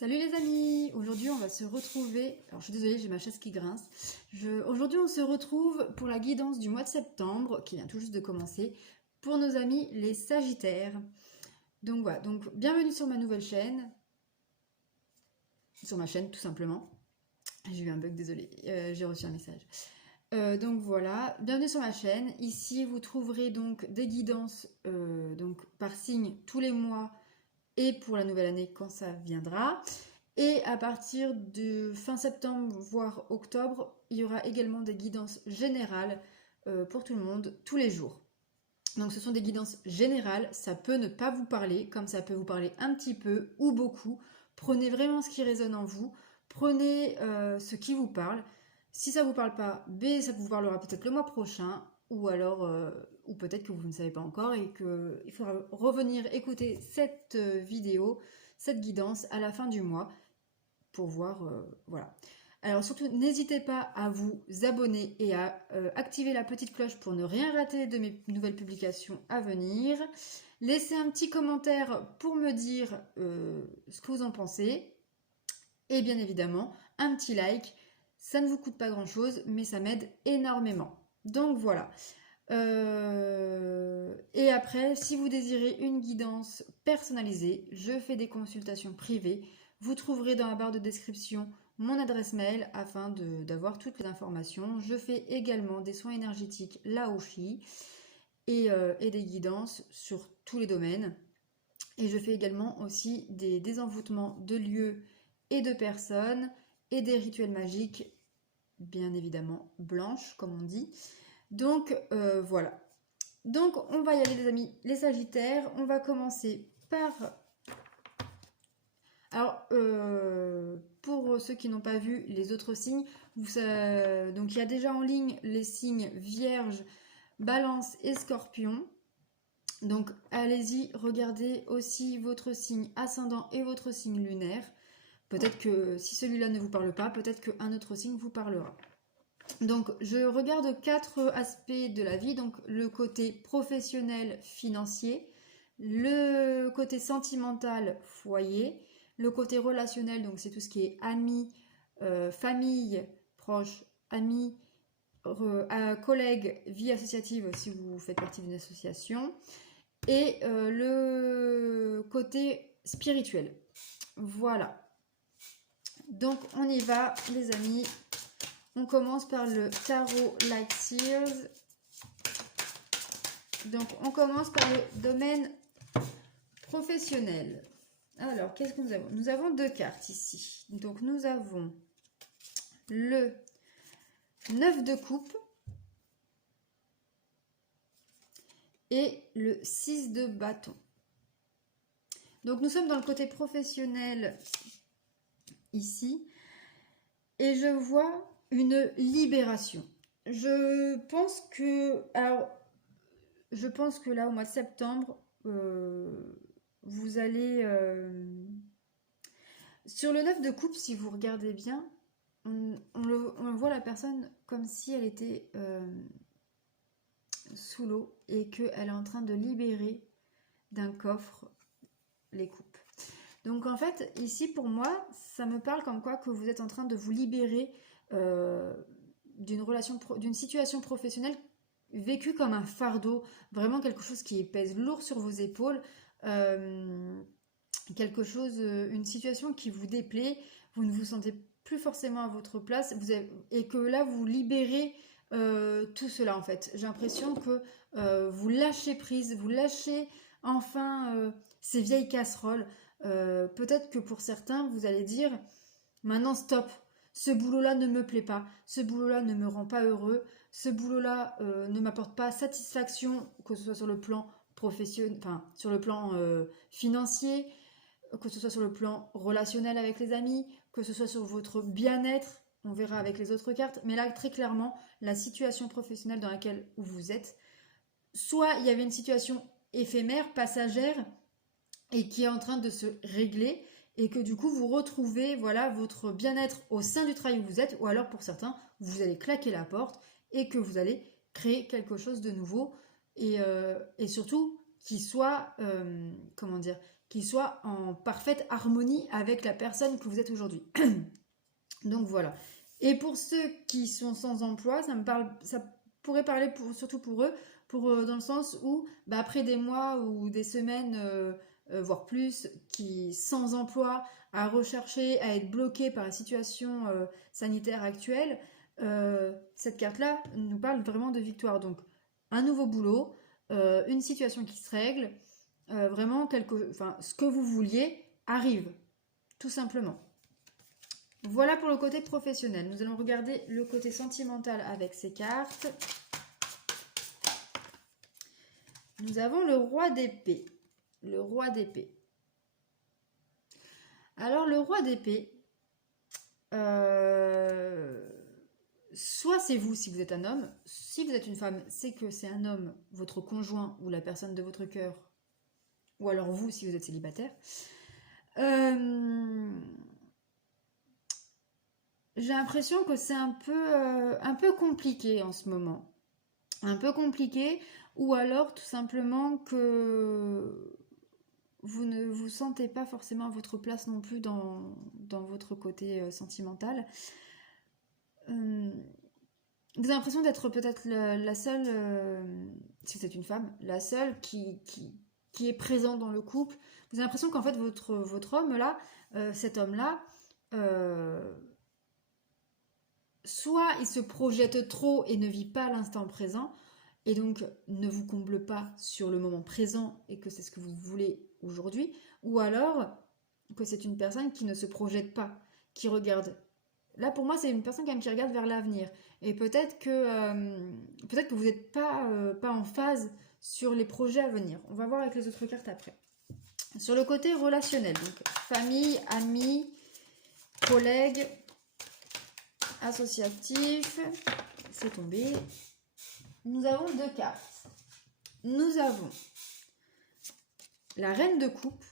Salut les amis, aujourd'hui on va se retrouver, alors je suis désolée j'ai ma chaise qui grince, aujourd'hui on se retrouve pour la guidance du mois de septembre qui vient tout juste de commencer pour nos amis les Sagittaires. Donc voilà, donc bienvenue sur ma nouvelle chaîne, sur ma chaîne tout simplement. J'ai eu un bug, désolé, j'ai reçu un message. Donc voilà, bienvenue sur ma chaîne. Ici vous trouverez donc des guidances donc par signe tous les mois et pour la nouvelle année quand ça viendra. Et à partir de fin septembre, voire octobre, il y aura également des guidances générales pour tout le monde, tous les jours. Donc ce sont des guidances générales, ça peut ne pas vous parler, comme ça peut vous parler un petit peu ou beaucoup. Prenez vraiment ce qui résonne en vous, prenez ce qui vous parle. Si ça ne vous parle pas, B, ça vous parlera peut-être le mois prochain, ou alors, ou peut-être que vous ne savez pas encore et qu'il faudra revenir écouter cette vidéo, cette guidance à la fin du mois pour voir, voilà. Alors surtout, n'hésitez pas à vous abonner et à activer la petite cloche pour ne rien rater de mes nouvelles publications à venir. Laissez un petit commentaire pour me dire ce que vous en pensez. Et bien évidemment, un petit like. Ça ne vous coûte pas grand-chose, mais ça m'aide énormément. Donc voilà. Et après, si vous désirez une guidance personnalisée, je fais des consultations privées. Vous trouverez dans la barre de description mon adresse mail afin d'avoir toutes les informations. Je fais également des soins énergétiques Laoshi et des guidances sur tous les domaines. Et je fais également aussi des désenvoûtements de lieux et de personnes et des rituels magiques, bien évidemment blanches comme on dit. Donc voilà. Donc on va y aller les amis, les Sagittaires. On va commencer par... Alors, pour ceux qui n'ont pas vu les autres signes, donc il y a déjà en ligne les signes Vierge, Balance et Scorpion. Donc allez-y, regardez aussi votre signe ascendant et votre signe lunaire. Peut-être que si celui-là ne vous parle pas, peut-être qu'un autre signe vous parlera. Donc je regarde 4 aspects de la vie, donc le côté professionnel, financier, le côté sentimental, foyer, le côté relationnel, donc c'est tout ce qui est amis, famille, proches, amis, collègues, vie associative si vous faites partie d'une association, et le côté spirituel. Voilà. Donc on y va les amis. On commence par le tarot Light Seers. Donc on commence par le domaine professionnel. Alors qu'est-ce que nous avons? Nous avons 2 cartes ici. Donc nous avons le 9 de coupe et le 6 de bâton. Donc nous sommes dans le côté professionnel ici et je vois une libération. Je pense que là au mois de septembre vous allez sur le 9 de coupe, si vous regardez bien, on voit la personne comme si elle était sous l'eau et qu'elle est en train de libérer d'un coffre les coupes. Donc en fait, ici pour moi, ça me parle comme quoi que vous êtes en train de vous libérer d'une situation professionnelle vécue comme un fardeau, vraiment quelque chose qui pèse lourd sur vos épaules, une situation qui vous déplaît, vous ne vous sentez plus forcément à votre place, et que là vous libérez tout cela en fait. J'ai l'impression que vous lâchez prise, vous lâchez enfin ces vieilles casseroles. Peut-être que pour certains vous allez dire maintenant stop, ce boulot-là ne me plaît pas, ce boulot-là ne me rend pas heureux, ce boulot-là ne m'apporte pas satisfaction, que ce soit sur le plan professionnel, enfin sur le plan financier, que ce soit sur le plan relationnel avec les amis, que ce soit sur votre bien-être, on verra avec les autres cartes, mais là très clairement, la situation professionnelle dans laquelle vous êtes, soit il y avait une situation éphémère, passagère, et qui est en train de se régler, et que du coup vous retrouvez voilà votre bien-être au sein du travail où vous êtes, ou alors pour certains vous allez claquer la porte et que vous allez créer quelque chose de nouveau et surtout qui soit comment dire, qui soit en parfaite harmonie avec la personne que vous êtes aujourd'hui. Donc voilà. Et pour ceux qui sont sans emploi, ça pourrait parler surtout pour eux, dans le sens où, après des mois ou des semaines, voire plus, qui sans emploi, à rechercher, à être bloqués par la situation sanitaire actuelle, cette carte-là nous parle vraiment de victoire. Donc, un nouveau boulot, une situation qui se règle, vraiment ce que vous vouliez arrive, tout simplement. Voilà pour le côté professionnel. Nous allons regarder le côté sentimental avec ces cartes. Nous avons le roi d'épée. Le roi d'épée. Alors, le roi d'épée, soit c'est vous si vous êtes un homme, si vous êtes une femme, c'est que c'est un homme, votre conjoint ou la personne de votre cœur, ou alors vous si vous êtes célibataire. J'ai l'impression que c'est un peu compliqué en ce moment. Un peu compliqué, ou alors tout simplement que vous ne vous sentez pas forcément à votre place non plus dans votre côté sentimental. Vous avez l'impression d'être peut-être la seule, si c'est une femme, la seule qui est présente dans le couple. Vous avez l'impression qu'en fait votre homme là, cet homme-là, soit il se projette trop et ne vit pas l'instant présent, et donc ne vous comble pas sur le moment présent et que c'est ce que vous voulez aujourd'hui, ou alors que c'est une personne qui ne se projette pas, qui regarde. Là pour moi c'est une personne quand même qui regarde vers l'avenir, et peut-être que vous n'êtes pas en phase sur les projets à venir. On va voir avec les autres cartes après. Sur le côté relationnel, donc famille, amis, collègues, associatif, c'est tombé. Nous avons deux cartes. Nous avons la reine de coupe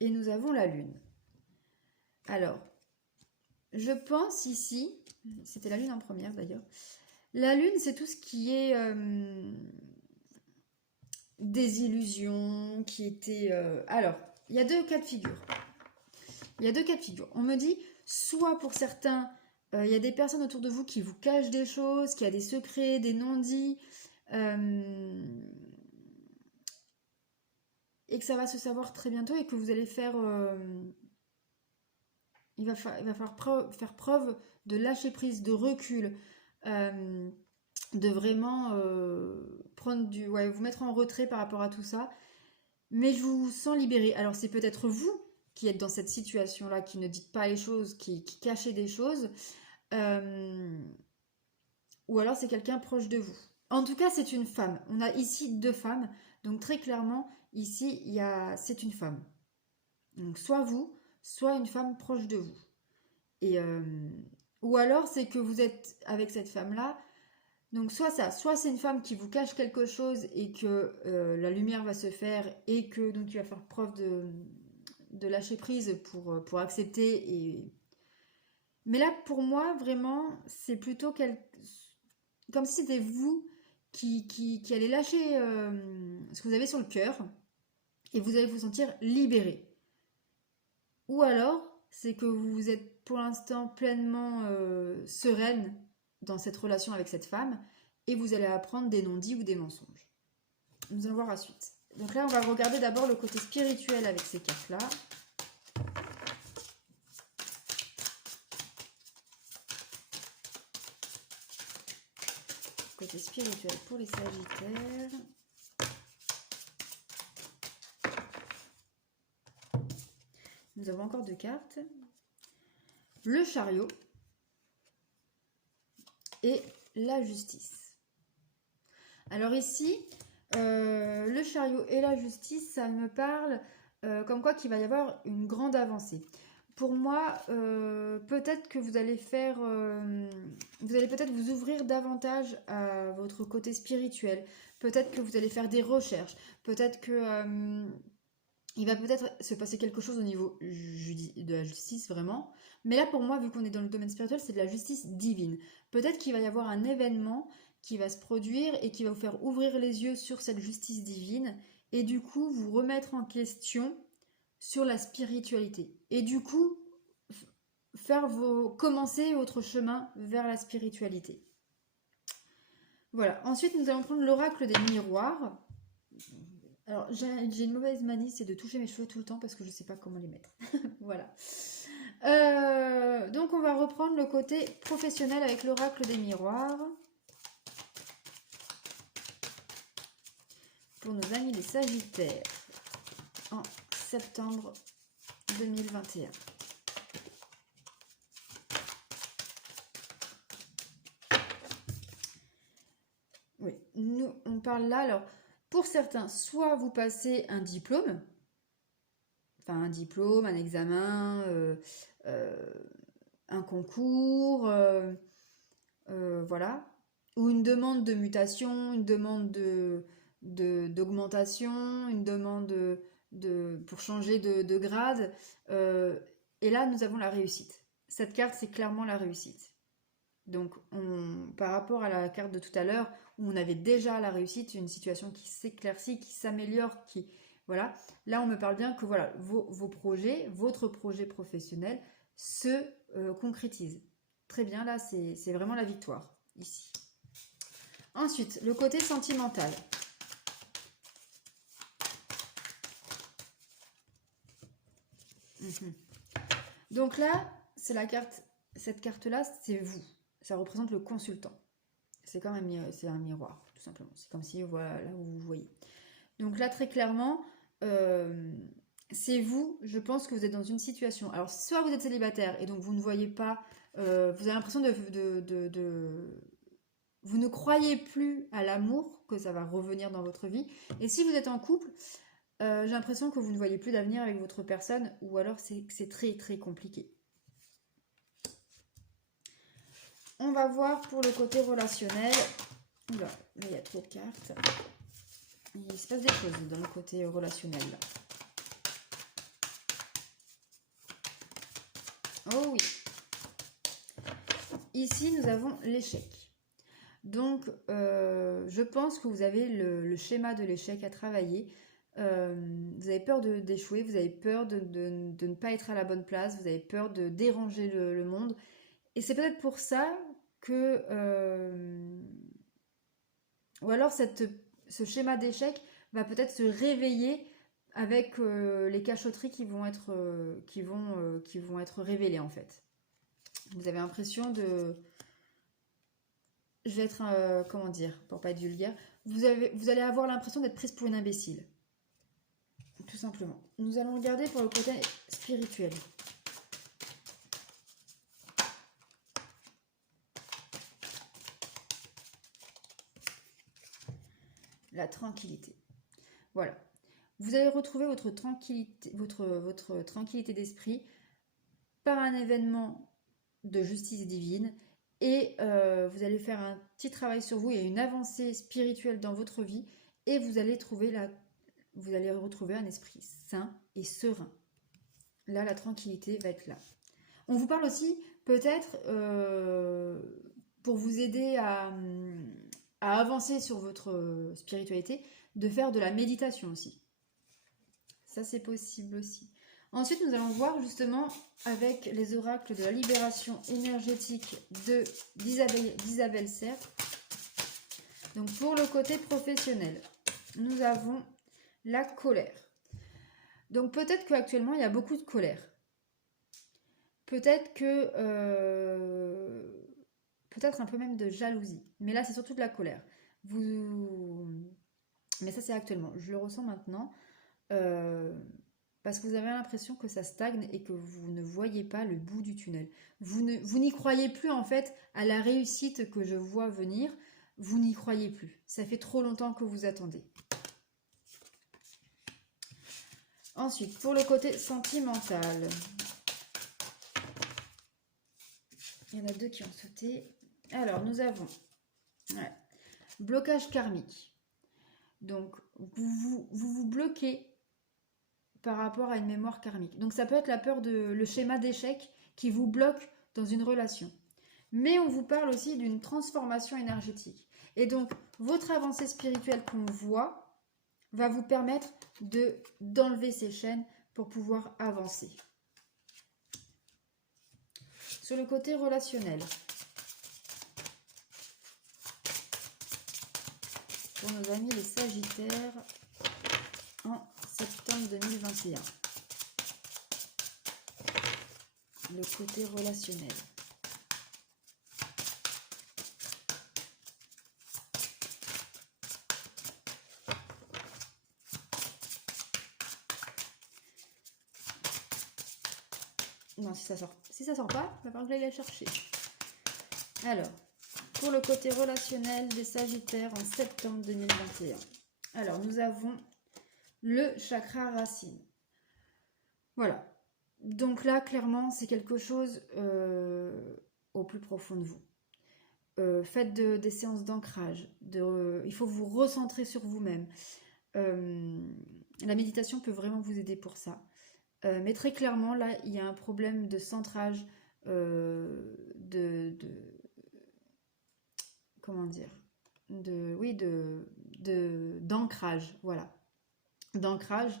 et nous avons la lune. Alors, je pense ici, c'était la lune en première d'ailleurs, la lune c'est tout ce qui est des illusions, qui était... Alors, il y a deux cas de figure. On me dit, soit pour certains, il y a des personnes autour de vous qui vous cachent des choses, qui a des secrets, des non-dits, et que ça va se savoir très bientôt et que vous allez faire... il va falloir faire preuve de lâcher prise, de recul, de vraiment vous mettre en retrait par rapport à tout ça. Mais je vous sens libéré. Alors c'est peut-être vous qui êtes dans cette situation-là, qui ne dites pas les choses, qui cachez des choses, ou alors c'est quelqu'un proche de vous. En tout cas, c'est une femme. On a ici deux femmes, donc très clairement, ici, c'est une femme. Donc soit vous, soit une femme proche de vous. Et, ou alors c'est que vous êtes avec cette femme-là, donc soit c'est une femme qui vous cache quelque chose et que la lumière va se faire et que donc il va faire preuve de lâcher prise pour accepter. Mais là, pour moi, vraiment, c'est plutôt comme si c'était vous qui allez lâcher ce que vous avez sur le cœur et vous allez vous sentir libéré. Ou alors, c'est que vous êtes pour l'instant pleinement sereine dans cette relation avec cette femme et vous allez apprendre des non-dits ou des mensonges. Nous allons voir la suite. Donc là, on va regarder d'abord le côté spirituel avec ces cartes-là. Côté spirituel pour les Sagittaires. Nous avons encore deux cartes. Le chariot et la justice. Alors ici, le chariot et la justice, ça me parle comme quoi qu'il va y avoir une grande avancée. Pour moi, peut-être que vous allez peut-être vous ouvrir davantage à votre côté spirituel. Peut-être que vous allez faire des recherches. Peut-être que il va peut-être se passer quelque chose au niveau de la justice, vraiment. Mais là, pour moi, vu qu'on est dans le domaine spirituel, c'est de la justice divine. Peut-être qu'il va y avoir un événement qui va se produire et qui va vous faire ouvrir les yeux sur cette justice divine et du coup vous remettre en question sur la spiritualité. Et du coup, commencer votre chemin vers la spiritualité. Voilà. Ensuite, nous allons prendre l'oracle des miroirs. Alors, j'ai une mauvaise manie, c'est de toucher mes cheveux tout le temps parce que je ne sais pas comment les mettre. Voilà. Donc, on va reprendre le côté professionnel avec l'oracle des miroirs. Pour nos amis les Sagittaires, en septembre 2021. Oui, nous, on parle là, alors, pour certains, soit vous passez un diplôme, enfin un diplôme, un examen, un concours, voilà, ou une demande de mutation, une demande d'augmentation, une demande pour changer de grade, et là, nous avons la réussite. Cette carte, c'est clairement la réussite. Donc, par rapport à la carte de tout à l'heure, où on avait déjà la réussite, une situation qui s'éclaircit, qui s'améliore, voilà. Là, on me parle bien que voilà, vos projets, votre projet professionnel se concrétise. Très bien, là, c'est vraiment la victoire, ici. Ensuite, le côté sentimental. Donc là, c'est la carte, cette carte-là, c'est vous. Ça représente le consultant. C'est comme un miroir, tout simplement. C'est comme si, voilà, là où vous voyez. Donc là, très clairement, c'est vous, je pense que vous êtes dans une situation. Alors, soit vous êtes célibataire et donc vous ne voyez pas, vous avez l'impression vous ne croyez plus à l'amour, que ça va revenir dans votre vie. Et si vous êtes en couple, j'ai l'impression que vous ne voyez plus d'avenir avec votre personne, ou alors c'est très très compliqué. On va voir pour le côté relationnel. Oula, là il y a trop de cartes. Il se passe des choses dans le côté relationnel là. Oh oui. Ici, nous avons l'échec. Donc, je pense que vous avez le schéma de l'échec à travailler. Vous avez peur d'échouer, vous avez peur de ne pas être à la bonne place, vous avez peur de déranger le monde. Et c'est peut-être pour ça que... ou alors ce schéma d'échec va peut-être se réveiller avec les cachotteries qui vont être révélées en fait. Vous avez l'impression de... Je vais être... comment dire, pour pas être vulgaire. Vous allez avoir l'impression d'être prise pour une imbécile. Tout simplement. Nous allons regarder pour le côté spirituel. La tranquillité. Voilà. Vous allez retrouver votre tranquillité d'esprit par un événement de justice divine et vous allez faire un petit travail sur vous et une avancée spirituelle dans votre vie et vous allez retrouver un esprit sain et serein. Là, la tranquillité va être là. On vous parle aussi peut-être pour vous aider à avancer sur votre spiritualité, de faire de la méditation aussi. Ça, c'est possible aussi. Ensuite, nous allons voir justement avec les oracles de la libération énergétique d'Isabelle Serre. Donc, pour le côté professionnel, nous avons la colère. Donc, peut-être qu'actuellement, il y a beaucoup de colère. Peut-être que... peut-être un peu même de jalousie. Mais là, c'est surtout de la colère. Mais ça, c'est actuellement. Je le ressens maintenant. Parce que vous avez l'impression que ça stagne et que vous ne voyez pas le bout du tunnel. Vous n'y croyez plus, en fait, à la réussite que je vois venir. Vous n'y croyez plus. Ça fait trop longtemps que vous attendez. Ensuite, pour le côté sentimental. Il y en a deux qui ont sauté. Alors, nous avons blocage karmique. Donc, vous bloquez par rapport à une mémoire karmique. Donc, ça peut être le schéma d'échec qui vous bloque dans une relation. Mais on vous parle aussi d'une transformation énergétique. Et donc, votre avancée spirituelle qu'on voit va vous permettre d'enlever ces chaînes pour pouvoir avancer. Sur le côté relationnel, pour nos amis les Sagittaires en septembre 2021. Le côté relationnel. Non, si ça sort pas, il va falloir que j'aille la chercher. Alors, pour le côté relationnel des Sagittaires en septembre 2021. Alors, nous avons le chakra racine. Voilà. Donc là, clairement, c'est quelque chose au plus profond de vous. Faites des séances d'ancrage. Il faut vous recentrer sur vous-même. La méditation peut vraiment vous aider pour ça. Mais très clairement, là, il y a un problème de centrage, comment dire, d'ancrage, voilà, d'ancrage,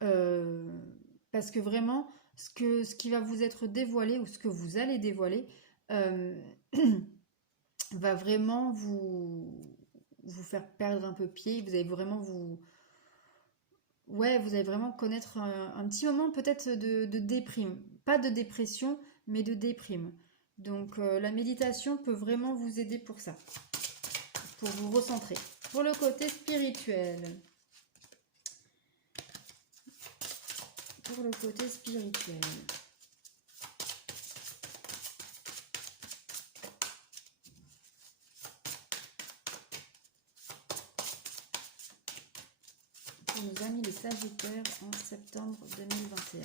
parce que vraiment, ce qui va vous être dévoilé ou ce que vous allez dévoiler va vraiment vous faire perdre un peu pied. Vous allez vraiment vous allez vraiment connaître un petit moment peut-être de déprime. Pas de dépression, mais de déprime. Donc la méditation peut vraiment vous aider pour ça. Pour vous recentrer. Pour le côté spirituel. Pour le côté spirituel. Pour nos amis les Sagittaires en septembre 2021.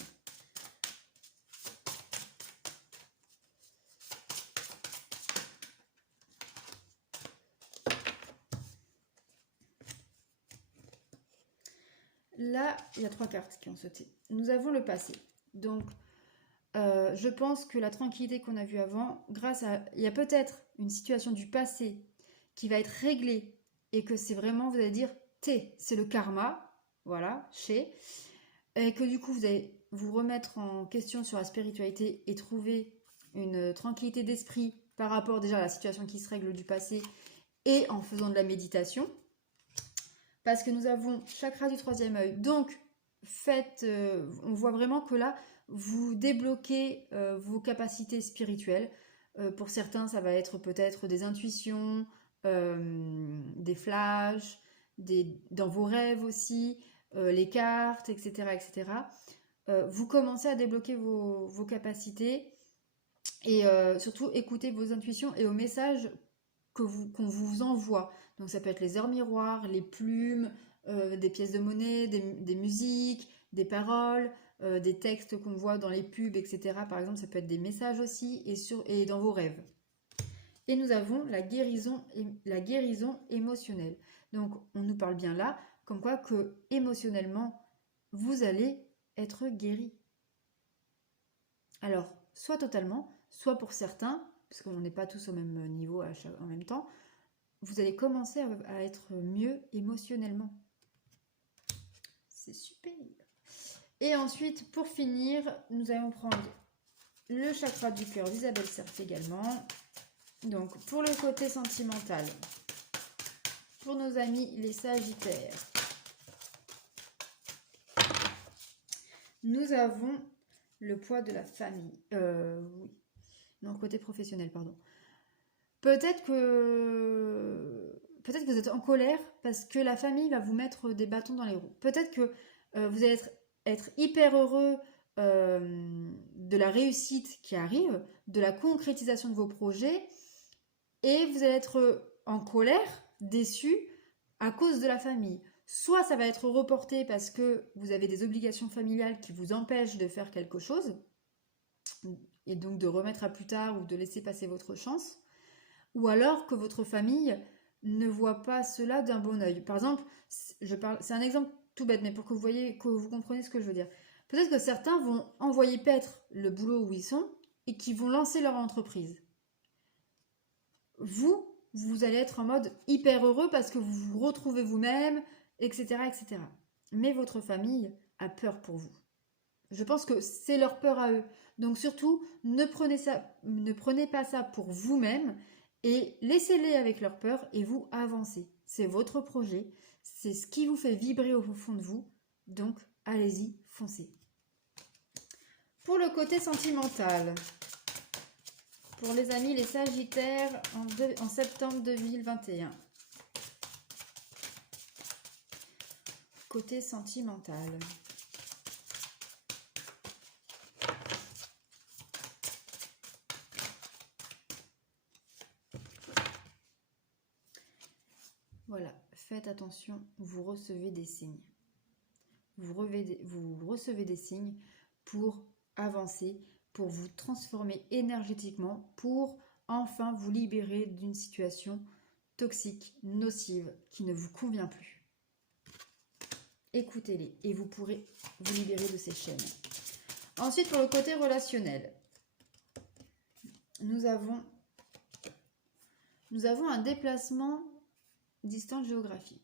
Là, il y a 3 cartes qui ont sauté. Nous avons le passé. Donc, je pense que la tranquillité qu'on a vue avant, il y a peut-être une situation du passé qui va être réglée et que c'est vraiment, vous allez dire, c'est le karma, voilà, et que du coup, vous allez vous remettre en question sur la spiritualité et trouver une tranquillité d'esprit par rapport déjà à la situation qui se règle du passé et en faisant de la méditation. Parce que nous avons chakra du 3e œil. Donc, on voit vraiment que là, vous débloquez vos capacités spirituelles. Pour certains, ça va être peut-être des intuitions, des flashs, dans vos rêves aussi, les cartes, etc. etc. Vous commencez à débloquer vos capacités et surtout écouter vos intuitions et aux messages qu'on vous envoie. Donc ça peut être les heures miroirs, les plumes, des pièces de monnaie, des musiques, des paroles, des textes qu'on voit dans les pubs, etc. Par exemple, ça peut être des messages aussi et dans vos rêves. Et nous avons la guérison émotionnelle. Donc on nous parle bien là, comme quoi que émotionnellement, vous allez être guéri. Alors, soit totalement, soit pour certains, parce qu'on n'est pas tous au même niveau en même temps, vous allez commencer à être mieux émotionnellement. C'est super. Et ensuite, pour finir, nous allons prendre le chakra du cœur d'Isabelle Cerf également. Donc, pour le côté sentimental, pour nos amis les Sagittaires, nous avons le poids de la famille. Oui. Non, côté professionnel, pardon. Peut-être que vous êtes en colère parce que la famille va vous mettre des bâtons dans les roues. Peut-être que vous allez être hyper heureux de la réussite qui arrive, de la concrétisation de vos projets, et vous allez être en colère, déçu à cause de la famille. Soit ça va être reporté parce que vous avez des obligations familiales qui vous empêchent de faire quelque chose, et donc de remettre à plus tard ou de laisser passer votre chance, ou alors que votre famille ne voit pas cela d'un bon œil. Par exemple, c'est un exemple tout bête, mais pour que vous compreniez ce que je veux dire. Peut-être que certains vont envoyer paître le boulot où ils sont et qui vont lancer leur entreprise. Vous vous allez être en mode hyper heureux parce que vous vous retrouvez vous-même, etc., etc. Mais votre famille a peur pour vous. Je pense que c'est leur peur à eux. Donc surtout, ne prenez pas ça pour vous-même et laissez-les avec leur peur et vous avancez. C'est votre projet, c'est ce qui vous fait vibrer au fond de vous. Donc allez-y, foncez. Pour le côté sentimental, pour les amis, les Sagittaires en septembre 2021. Côté sentimental. Voilà, faites attention, vous recevez des signes. Vous recevez des signes pour avancer, pour vous transformer énergétiquement, pour enfin vous libérer d'une situation toxique, nocive, qui ne vous convient plus. Écoutez-les et vous pourrez vous libérer de ces chaînes. Ensuite, pour le côté relationnel, nous avons un déplacement distance géographique.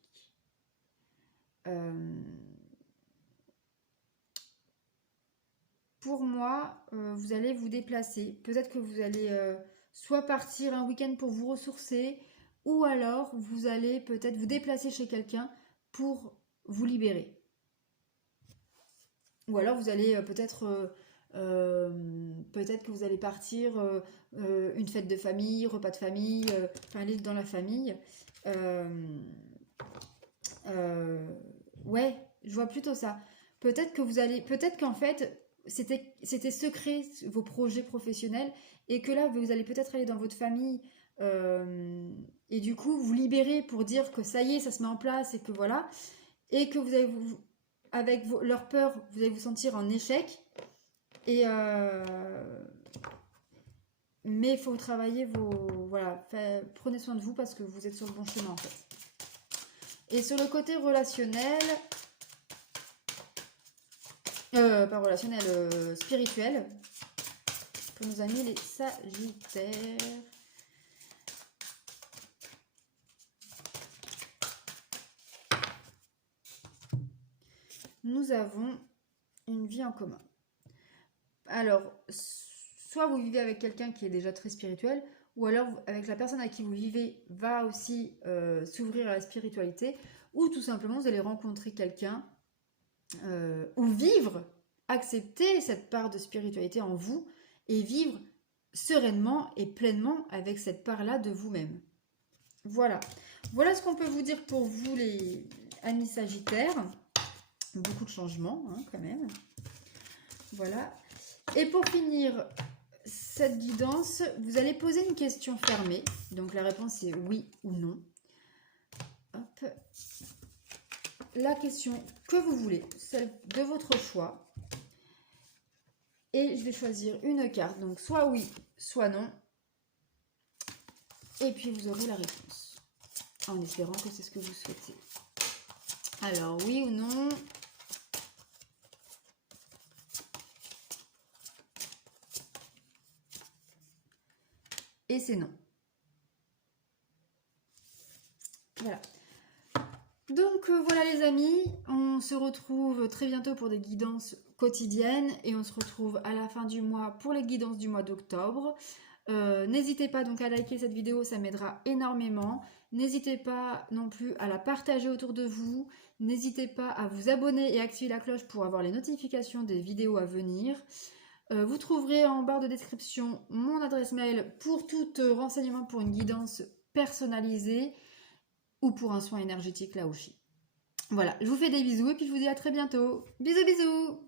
Pour moi, vous allez vous déplacer. Peut-être que vous allez soit partir un week-end pour vous ressourcer, ou alors vous allez peut-être vous déplacer chez quelqu'un pour vous libérer. Ou alors vous allez peut-être que vous allez partir une fête de famille, repas de famille, aller dans la famille. Ouais, je vois plutôt ça. Peut-être qu'en fait, c'était secret vos projets professionnels et que là, vous allez peut-être aller dans votre famille et du coup, vous libérer pour dire que ça y est, ça se met en place et que voilà. Et que vous allez avec leur peur, vous allez vous sentir en échec. Et mais il faut travailler voilà, prenez soin de vous parce que vous êtes sur le bon chemin en fait. Et sur le côté relationnel, pas relationnel, spirituel, pour nos amis les Sagittaires. Nous avons une vie en commun. Alors, soit vous vivez avec quelqu'un qui est déjà très spirituel, ou alors avec la personne avec qui vous vivez va aussi s'ouvrir à la spiritualité, ou tout simplement vous allez rencontrer quelqu'un ou vivre, accepter cette part de spiritualité en vous et vivre sereinement et pleinement avec cette part-là de vous-même. Voilà. Voilà ce qu'on peut vous dire pour vous les amis Sagittaires. Beaucoup de changements hein, quand même. Voilà. Et pour finir cette guidance, vous allez poser une question fermée. Donc la réponse est oui ou non. Hop. La question que vous voulez, celle de votre choix. Et je vais choisir une carte. Donc soit oui, soit non. Et puis vous aurez la réponse. En espérant que c'est ce que vous souhaitez. Alors oui ou non. Et c'est non. Voilà. Donc voilà les amis, on se retrouve très bientôt pour des guidances quotidiennes et on se retrouve à la fin du mois pour les guidances du mois d'octobre. N'hésitez pas donc à liker cette vidéo, ça m'aidera énormément. N'hésitez pas non plus à la partager autour de vous. N'hésitez pas à vous abonner et activer la cloche pour avoir les notifications des vidéos à venir. Vous trouverez en barre de description mon adresse mail pour tout renseignement pour une guidance personnalisée ou pour un soin énergétique là aussi. Voilà, je vous fais des bisous et puis je vous dis à très bientôt. Bisous bisous.